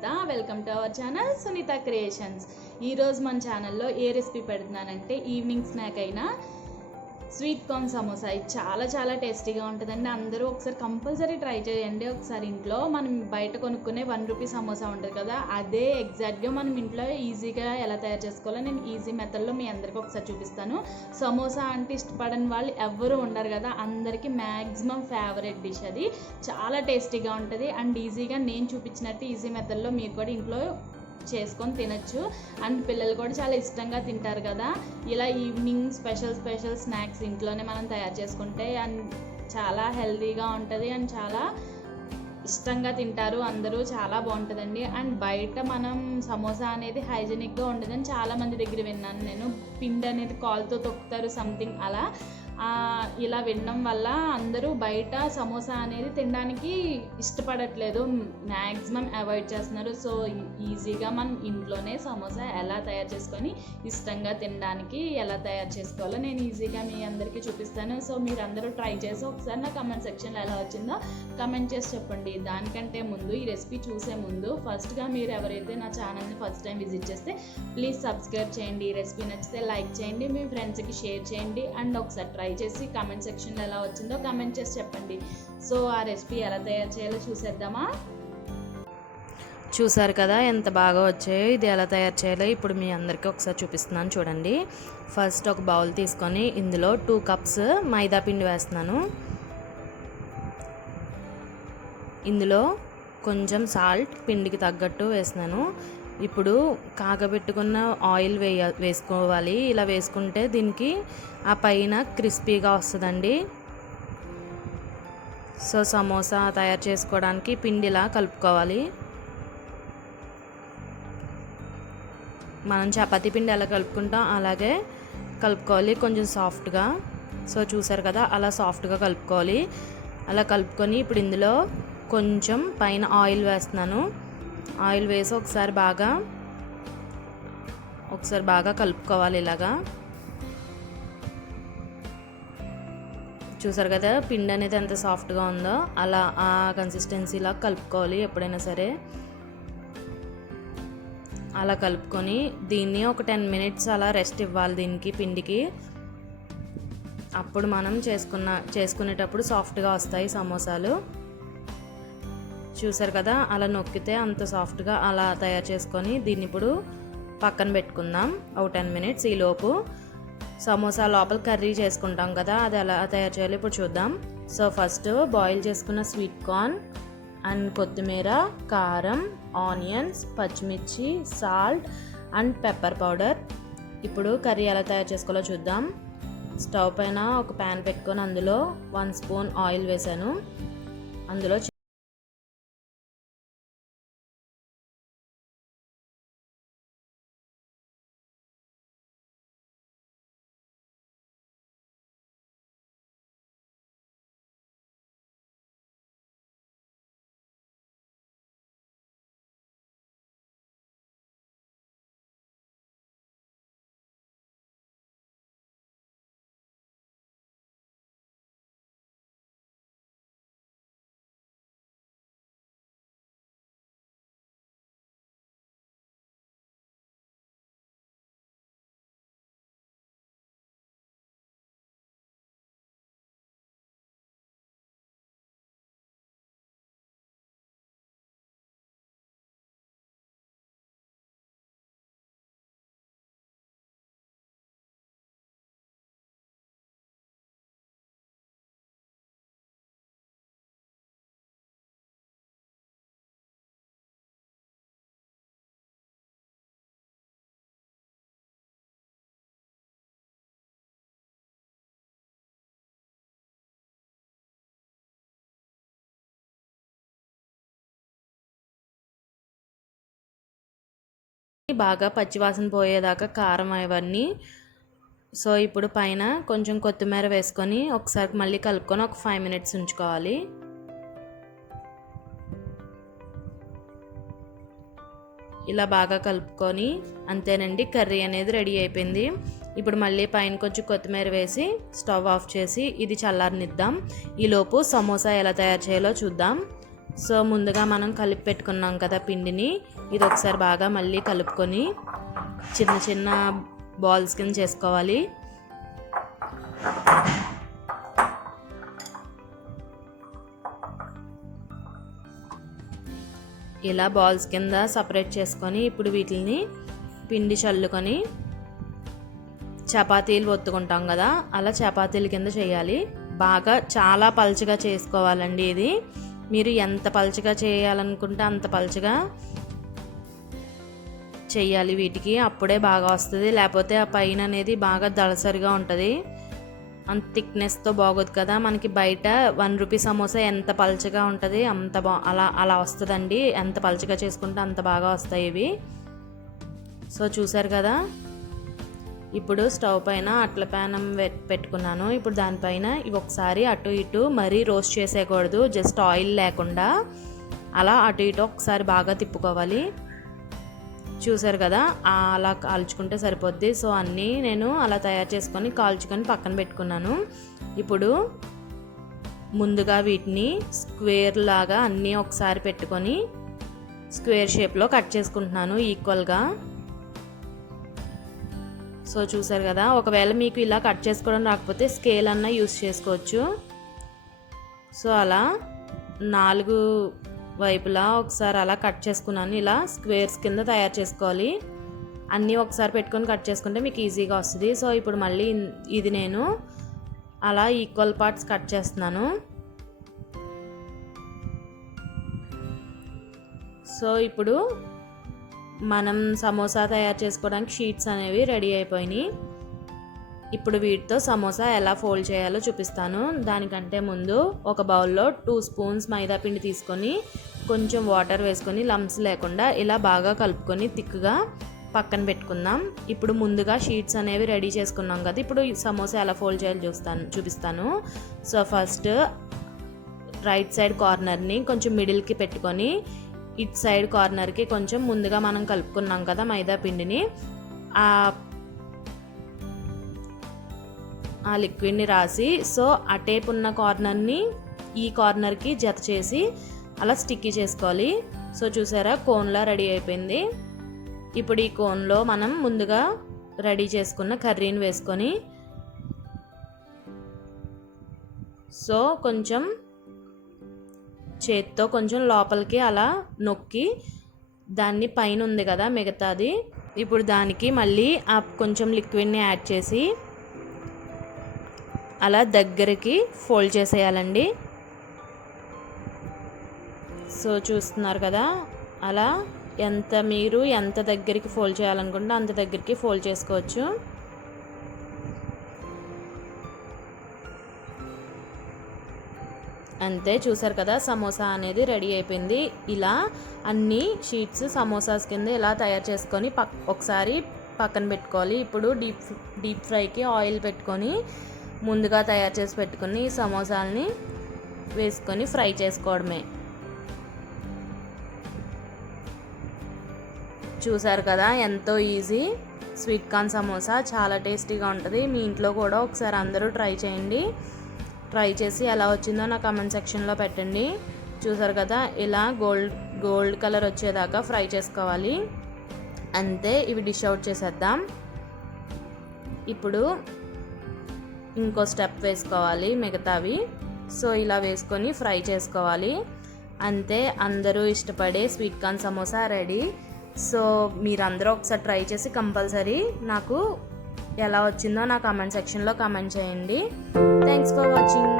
Sunitha. Welcome to our channel Sunitha creations. ఈరోజు మన ఛానల్లో ఏ రెసిపీ పెడుతున్నానంటే ఈవినింగ్ స్నాక్ అయినా స్వీట్ కార్న్ సమోసా. ఇది చాలా టేస్టీగా ఉంటుందండి. అందరూ ఒకసారి కంపల్సరీ ట్రై చేయండి. ఒకసారి ఇంట్లో మనం బయట కొనుక్కునే ₹1 సమోసా ఉంటుంది కదా, అదే ఎగ్జాక్ట్గా మనం ఇంట్లో ఈజీగా ఎలా తయారు చేసుకోవాలో నేను ఈజీ మెథడ్లో మీ అందరికీ ఒకసారి చూపిస్తాను. సమోసా అంటే ఇష్టపడని వాళ్ళు ఎవ్వరూ ఉండరు కదా, అందరికీ మ్యాక్సిమం ఫేవరెట్ డిష్ అది. చాలా టేస్టీగా ఉంటుంది అండ్ ఈజీగా నేను చూపించినట్టు ఈజీ మెథడ్లో మీరు కూడా ఇంట్లో చేసుకొని తినచ్చు. అండ్ పిల్లలు కూడా చాలా ఇష్టంగా తింటారు కదా. ఇలా ఈవినింగ్ స్పెషల్ స్నాక్స్ ఇంట్లోనే మనం తయారు చేసుకుంటే అండ్ చాలా హెల్తీగా ఉంటుంది అండ్ చాలా ఇష్టంగా తింటారు అందరూ. చాలా బాగుంటుందండి. అండ్ బయట మనం సమోసా అనేది హైజెనిక్గా ఉండదని చాలామంది దగ్గర విన్నాను నేను. పిండి అనేది కాలుతో తొక్కుతారు సంథింగ్ అలా. ఇలా వినడం వల్ల అందరూ బయట సమోసా అనేది తినడానికి ఇష్టపడట్లేదు, మ్యాక్సిమం అవాయిడ్ చేస్తున్నారు. సో ఈజీగా మనం ఇంట్లోనే సమోసా ఎలా తయారు చేసుకొని ఇష్టంగా తినడానికి ఎలా తయారు చేసుకోవాలో నేను ఈజీగా మీ అందరికీ చూపిస్తాను. సో మీరు అందరూ ట్రై చేసి ఒకసారి నా కమెంట్ సెక్షన్లో ఎలా వచ్చిందో కమెంట్ చేసి చెప్పండి. దానికంటే ముందు ఈ రెసిపీ చూసే ముందు ఫస్ట్గా మీరు ఎవరైతే నా ఛానల్ని ఫస్ట్ టైం విజిట్ చేస్తే ప్లీజ్ సబ్స్క్రైబ్ చేయండి. ఈ రెసిపీ నచ్చితే లైక్ చేయండి, మీ ఫ్రెండ్స్కి షేర్ చేయండి అండ్ ఒకసారి ట్రై చేసి కామెంట్ సెక్షన్లో ఎలా వచ్చిందో కామెంట్ చేసి చెప్పండి. సో ఆ రెసిపీ ఎలా తయారు చేయాలో చూసేద్దామా. చూసారు కదా ఎంత బాగా వచ్చాయో. ఇది ఎలా తయారు చేయాలో ఇప్పుడు మీ అందరికీ ఒకసారి చూపిస్తున్నాను చూడండి. ఫస్ట్ ఒక బౌల్ తీసుకొని ఇందులో 2 కప్స్ మైదా పిండి వేస్తున్నాను. ఇందులో కొంచెం సాల్ట్ పిండికి తగ్గట్టు వేస్తున్నాను. ఇప్పుడు కాగబెట్టుకున్న ఆయిల్ వేసుకోవాలి. ఇలా వేసుకుంటే దీనికి ఆ పైన క్రిస్పీగా వస్తుందండి. సో సమోసా తయారు చేసుకోవడానికి పిండిలా కలుపుకోవాలి. మనం చపాతీ పిండి ఎలా కలుపుకుంటాం అలాగే కలుపుకోవాలి, కొంచెం సాఫ్ట్గా. సో చూసారు కదా అలా సాఫ్ట్గా కలుపుకోవాలి. అలా కలుపుకొని ఇప్పుడు ఇందులో కొంచెం పైన ఆయిల్ వేస్తున్నాను. ఆయిల్ వేసి ఒకసారి బాగా కలుపుకోవాలి. ఇలాగా చూసారు కదా పిండి అనేది ఎంత సాఫ్ట్గా ఉందో అలా ఆ కన్సిస్టెన్సీలా కలుపుకోవాలి. ఎప్పుడైనా సరే అలా కలుపుకొని దీన్ని ఒక 10 మినిట్స్ అలా రెస్ట్ ఇవ్వాలి దీనికి, పిండికి. అప్పుడు మనం చేసుకునేటప్పుడు సాఫ్ట్గా వస్తాయి సమోసాలు. చూసారు కదా అలా నొక్కితే అంత సాఫ్ట్గా అలా తయారు చేసుకొని దీన్ని ఇప్పుడు పక్కన పెట్టుకుందాం ఒక 10 మినిట్స్. ఈలోపు సమోసా లోపల కర్రీ చేసుకుంటాం కదా, అది ఎలా తయారు చేయాలి ఇప్పుడు చూద్దాం. సో ఫస్ట్ బాయిల్ చేసుకున్న స్వీట్ కార్న్ అండ్ కొత్తిమీర, కారం, ఆనియన్స్, పచ్చిమిర్చి, సాల్ట్ అండ్ పెప్పర్ పౌడర్. ఇప్పుడు కర్రీ ఎలా తయారు చేసుకోవాలో చూద్దాం. స్టవ్ పైన ఒక ప్యాన్ పెట్టుకొని అందులో 1 స్పూన్ ఆయిల్ వేసాను. అందులో బాగా పచ్చివాసన పోయేదాకా కారం అవన్నీ. సో ఇప్పుడు పైన కొంచెం కొత్తిమీర వేసుకొని ఒకసారి మళ్ళీ కలుపుకొని ఒక 5 మినిట్స్ ఉంచుకోవాలి. ఇలా బాగా కలుపుకొని అంతేనండి, కర్రీ అనేది రెడీ అయిపోయింది. ఇప్పుడు మళ్ళీ పైన కొంచెం కొత్తిమీర వేసి స్టవ్ ఆఫ్ చేసి ఇది చల్లారనిద్దాం. ఈలోపు సమోసా ఎలా తయారు చేయాలో చూద్దాం. సో ముందుగా మనం కలిపి పెట్టుకున్నాం కదా పిండిని, ఇది ఒకసారి బాగా మళ్ళీ కలుపుకొని చిన్న చిన్న బాల్స్ కింద చేసుకోవాలి. ఇలా బాల్స్ కింద సపరేట్ చేసుకొని ఇప్పుడు వీటిని పిండి చల్లుకొని చపాతీలు ఒత్తుకుంటాం కదా, అలా చపాతీల కింద చేయాలి. బాగా చాలా పల్చగా చేసుకోవాలండి. ఇది మీరు ఎంత పల్చగా చేయాలనుకుంటే అంత పల్చగా చెయ్యాలి వీటికి, అప్పుడే బాగా వస్తుంది. లేకపోతే ఆ పైన అనేది బాగా దళసరిగా ఉంటుంది, అంత థిక్నెస్తో బాగోదు కదా. మనకి బయట 1 రూపీ సమోసా ఎంత పల్చగా ఉంటుంది అంత అలా వస్తుందండి. ఎంత పల్చగా చేసుకుంటే అంత బాగా వస్తాయి ఇవి. సో చూసారు కదా, ఇప్పుడు స్టవ్ పైన అట్ల ప్యానం పెట్టుకున్నాను. ఇప్పుడు దానిపైన ఇవి ఒకసారి అటు ఇటు మరీ రోస్ట్ చేసేయకూడదు, జస్ట్ ఆయిల్ లేకుండా అలా అటు ఇటు ఒకసారి బాగా తిప్పుకోవాలి. చూసారు కదా, అలా కాల్చుకుంటే సరిపోద్ది. సో అన్నీ నేను అలా తయారు చేసుకొని కాల్చుకొని పక్కన పెట్టుకున్నాను. ఇప్పుడు ముందుగా వీటిని స్క్వేర్ లాగా అన్నీ ఒకసారి పెట్టుకొని స్క్వేర్ షేప్లో కట్ చేసుకుంటున్నాను ఈక్వల్గా. సో చూసారు కదా, ఒకవేళ మీకు ఇలా కట్ చేసుకోవడం రాకపోతే స్కేల్ అన్నా యూస్ చేసుకోవచ్చు. సో అలా 4 వైపులా ఒకసారి అలా కట్ చేసుకున్నాను. ఇలా స్క్వేర్స్ కింద తయారు చేసుకోవాలి. అన్నీ ఒకసారి పెట్టుకొని కట్ చేసుకుంటే మీకు ఈజీగా వస్తుంది. సో ఇప్పుడు మళ్ళీ ఇది నేను అలా ఈక్వల్ పార్ట్స్ కట్ చేస్తున్నాను. సో ఇప్పుడు మనం సమోసా తయారు చేసుకోవడానికి షీట్స్ అనేవి రెడీ అయిపోయినాయి. ఇప్పుడు వీటితో సమోసా ఎలా ఫోల్డ్ చేయాలో చూపిస్తాను. దానికంటే ముందు ఒక బౌల్లో 2 స్పూన్స్ మైదా పిండి తీసుకొని కొంచెం వాటర్ వేసుకొని లంప్స్ లేకుండా ఇలా బాగా కలుపుకొని థిక్గా పక్కన పెట్టుకుందాం. ఇప్పుడు ముందుగా షీట్స్ అనేవి రెడీ చేసుకున్నాం కదా, ఇప్పుడు సమోసా ఎలా ఫోల్డ్ చేయాలో చూపిస్తాను. సో ఫస్ట్ రైట్ సైడ్ కార్నర్ని కొంచెం మిడిల్కి పెట్టుకొని ఇట్ సైడ్ కార్నర్కి కొంచెం ముందుగా మనం కలుపుకున్నాం కదా మైదా పిండిని, ఆ లిక్విడ్ని రాసి సో ఆ టేప్ ఉన్న కార్నర్ని ఈ కార్నర్కి జత చేసి అలా స్టిక్కీ చేసుకోవాలి. సో చూసారా, కోన్లా రెడీ అయిపోయింది. ఇప్పుడు ఈ కోన్లో మనం ముందుగా రెడీ చేసుకున్న కర్రీని వేసుకొని సో కొంచెం చేత్తో కొంచెం లోపలికి అలా నొక్కి దాన్ని పైన ఉంది కదా మిగతాది, ఇప్పుడు దానికి మళ్ళీ ఆ కొంచెం లిక్విడ్ని యాడ్ చేసి అలా దగ్గరికి ఫోల్డ్ చేసేయాలండి. సో చూస్తున్నారు కదా, అలా మీరు ఎంత దగ్గరికి ఫోల్డ్ చేయాలనుకుంటే అంత దగ్గరికి ఫోల్డ్ చేసుకోవచ్చు. అంతే, చూసారు కదా, సమోసా అనేది రెడీ అయిపోయింది. ఇలా అన్ని షీట్స్ సమోసాస్ కింద ఇలా తయారు చేసుకొని ఒకసారి పక్కన పెట్టుకోవాలి. ఇప్పుడు డీప్ ఫ్రైకి ఆయిల్ పెట్టుకొని ముందుగా తయారు చేసి పెట్టుకుని సమోసాలని వేసుకొని ఫ్రై చేసుకోవడమే. చూసారు కదా, ఎంతో ఈజీ స్వీట్ కార్న్ సమోసా, చాలా టేస్టీగా ఉంటుంది. మీ ఇంట్లో కూడా ఒకసారి అందరూ ట్రై చేయండి. ట్రై చేసి ఎలా వచ్చిందో నా కామెంట్ సెక్షన్లో పెట్టండి. చూసారు కదా, ఇలా గోల్డ్ కలర్ వచ్చేదాకా ఫ్రై చేసుకోవాలి. అంతే, ఇవి డిష్ అవుట్ చేసేద్దాం. ఇప్పుడు ఇంకో స్టెప్ వేసుకోవాలి మిగతావి. సో ఇలా వేసుకొని ఫ్రై చేసుకోవాలి. అంతే, అందరూ ఇష్టపడే sweet corn samosa ready. So మీరందరూ ఒకసారి ట్రై చేసి కంపల్సరీ నాకు ఎలా వచ్చిందో నా కామెంట్ సెక్షన్లో కామెంట్ చేయండి. Thanks for watching.